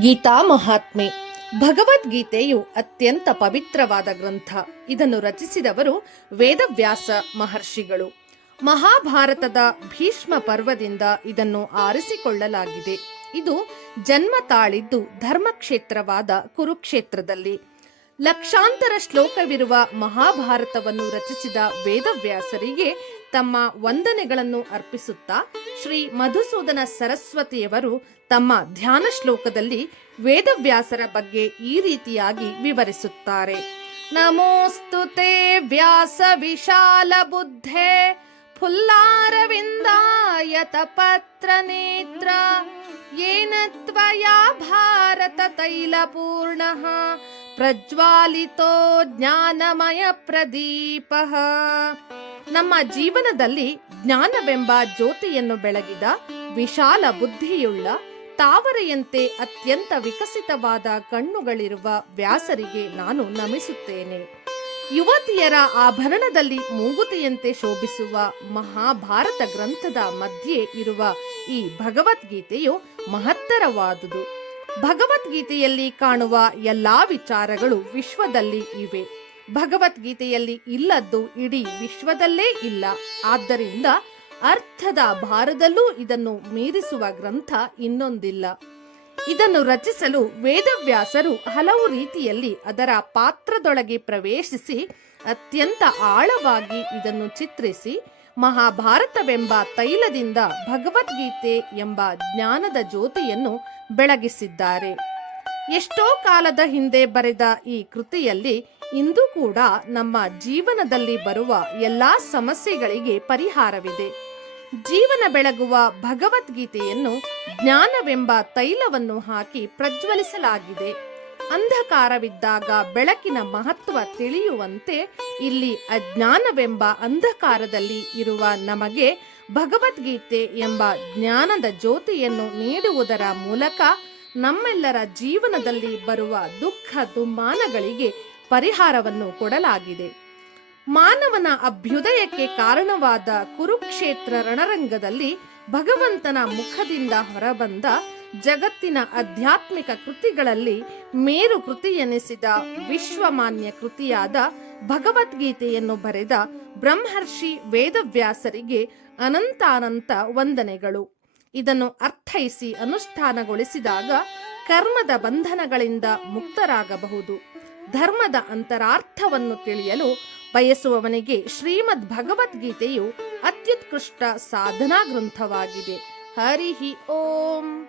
ಗೀತಾ ಮಹಾತ್ಮೆ. ಭಗವದ್ಗೀತೆಯು ಅತ್ಯಂತ ಪವಿತ್ರವಾದ ಗ್ರಂಥ. ಇದನ್ನು ರಚಿಸಿದವರು ವೇದವ್ಯಾಸ ಮಹರ್ಷಿಗಳು. ಮಹಾಭಾರತದ ಭೀಷ್ಮ ಪರ್ವದಿಂದ ಇದನ್ನು ಆರಿಸಿಕೊಳ್ಳಲಾಗಿದೆ. ಇದು ಜನ್ಮ ತಾಳಿದ್ದು ಧರ್ಮಕ್ಷೇತ್ರವಾದ ಕುರುಕ್ಷೇತ್ರದಲ್ಲಿ. ಲಕ್ಷಾಂತರ ಶ್ಲೋಕವಿರುವ ಮಹಾಭಾರತವನ್ನು ರಚಿಸಿದ ವೇದವ್ಯಾಸರಿಗೆ ತಮ್ಮ ವಂದನೆಗಳನ್ನು ಅರ್ಪಿಸುತ್ತಾ ಶ್ರೀ ಮಧುಸೂದನ ಸರಸ್ವತಿಯವರು ತಮ್ಮ ಧ್ಯಾನ ಶ್ಲೋಕದಲ್ಲಿ ವೇದವ್ಯಾಸರ ಬಗ್ಗೆ ಈ ರೀತಿಯಾಗಿ ವಿವರಿಸುತ್ತಾರೆ. ನಮೋಸ್ತು ತೇ ವ್ಯಾಸ ವಿಶಾಲ ಬುದ್ಧೆ ಫುಲ್ಲಾರವಿಂದಾಯತ ಪತ್ರ ನೇತ್ರ, ಏನ ತ್ವಯಾ ಭಾರತ ತೈಲಪೂರ್ಣಃ ಪ್ರಜ್ವಾಲಿತೋ ಜ್ಞಾನಮಯ ಪ್ರದೀಪ. ನಮ್ಮ ಜೀವನದಲ್ಲಿ ಜ್ಞಾನವೆಂಬ ಜ್ಯೋತಿಯನ್ನು ಬೆಳಗಿದ ವಿಶಾಲ ಬುದ್ಧಿಯುಳ್ಳ, ತಾವರೆಯಂತೆ ಅತ್ಯಂತ ವಿಕಸಿತವಾದ ಕಣ್ಣುಗಳಿರುವ ವ್ಯಾಸರಿಗೆ ನಾನು ನಮಿಸುತ್ತೇನೆ. ಯುವತಿಯರ ಆಭರಣದಲ್ಲಿ ಮೂಗುತಿಯಂತೆ ಶೋಭಿಸುವ ಮಹಾಭಾರತ ಗ್ರಂಥದ ಮಧ್ಯೆ ಇರುವ ಈ ಭಗವದ್ಗೀತೆಯು ಮಹತ್ತರವಾದುದು. ಭಗವದ್ಗೀತೆಯಲ್ಲಿ ಕಾಣುವ ಎಲ್ಲಾ ವಿಚಾರಗಳು ವಿಶ್ವದಲ್ಲಿ ಇವೆ. ಭಗವದ್ಗೀತೆಯಲ್ಲಿ ಇಲ್ಲದ್ದು ಇಡೀ ವಿಶ್ವದಲ್ಲೇ ಇಲ್ಲ. ಆದ್ದರಿಂದ ಅರ್ಥದ ಭಾರದಲ್ಲೂ ಇದನ್ನು ಮೀರಿಸುವ ಗ್ರಂಥ ಇನ್ನೊಂದಿಲ್ಲ. ಇದನ್ನು ರಚಿಸಲು ವೇದವ್ಯಾಸರು ಹಲವು ರೀತಿಯಲ್ಲಿ ಅದರ ಪಾತ್ರದೊಳಗೆ ಪ್ರವೇಶಿಸಿ ಅತ್ಯಂತ ಆಳವಾಗಿ ಇದನ್ನು ಚಿತ್ರಿಸಿ ಮಹಾಭಾರತವೆಂಬ ತೈಲದಿಂದ ಭಗವದ್ಗೀತೆ ಎಂಬ ಜ್ಞಾನದ ಜ್ಯೋತಿಯನ್ನು ಬೆಳಗಿಸಿದ್ದಾರೆ. ಎಷ್ಟೋ ಕಾಲದ ಹಿಂದೆ ಬರೆದ ಈ ಕೃತಿಯಲ್ಲಿ ಇಂದು ಕೂಡ ನಮ್ಮ ಜೀವನದಲ್ಲಿ ಬರುವ ಎಲ್ಲಾ ಸಮಸ್ಯೆಗಳಿಗೆ ಪರಿಹಾರವಿದೆ. ಜೀವನ ಬೆಳಗುವ ಭಗವದ್ಗೀತೆಯನ್ನು ಜ್ಞಾನವೆಂಬ ತೈಲವನ್ನು ಹಾಕಿ ಪ್ರಜ್ವಲಿಸಲಾಗಿದೆ. ಅಂಧಕಾರವಿದ್ದಾಗ ಬೆಳಕಿನ ಮಹತ್ವ ತಿಳಿಯುವಂತೆ ಇಲ್ಲಿ ಅಜ್ಞಾನವೆಂಬ ಅಂಧಕಾರದಲ್ಲಿ ಇರುವ ನಮಗೆ ಭಗವದ್ಗೀತೆ ಎಂಬ ಜ್ಞಾನದ ಜ್ಯೋತಿಯನ್ನು ನೀಡುವುದರ ಮೂಲಕ ನಮ್ಮೆಲ್ಲರ ಜೀವನದಲ್ಲಿ ಬರುವ ದುಃಖ ದುಮ್ಮಾನಗಳಿಗೆ ಪರಿಹಾರವನ್ನು ಕೊಡಲಾಗಿದೆ. ಮಾನವನ ಅಭ್ಯುದಯಕ್ಕೆ ಕಾರಣವಾದ ಕುರುಕ್ಷೇತ್ರ ರಣರಂಗದಲ್ಲಿ ಭಗವಂತನ ಮುಖದಿಂದ ಹೊರಬಂದ ಜಗತ್ತಿನ ಆಧ್ಯಾತ್ಮಿಕ ಕೃತಿಗಳಲ್ಲಿ ಮೇರು ಕೃತಿಯೆನಿಸಿದ ವಿಶ್ವಮಾನ್ಯ ಕೃತಿಯಾದ ಭಗವದ್ಗೀತೆಯನ್ನು ಬರೆದ ಬ್ರಹ್ಮರ್ಷಿ ವೇದವ್ಯಾಸರಿಗೆ ಅನಂತಾನಂತ ವಂದನೆಗಳು. ಇದನ್ನು ಅರ್ಥೈಸಿ ಅನುಷ್ಠಾನಗೊಳಿಸಿದಾಗ ಕರ್ಮದ ಬಂಧನಗಳಿಂದ ಮುಕ್ತರಾಗಬಹುದು. ಧರ್ಮದ ಅಂತರಾರ್ಥವನ್ನು ತಿಳಿಯಲು ಬಯಸುವವನಿಗೆ ಶ್ರೀಮದ್ ಭಗವದ್ಗೀತೆಯು ಅತ್ಯುತ್ಕೃಷ್ಟ ಸಾಧನಾ ಗ್ರಂಥವಾಗಿದೆ. ಹರಿ ಓಂ.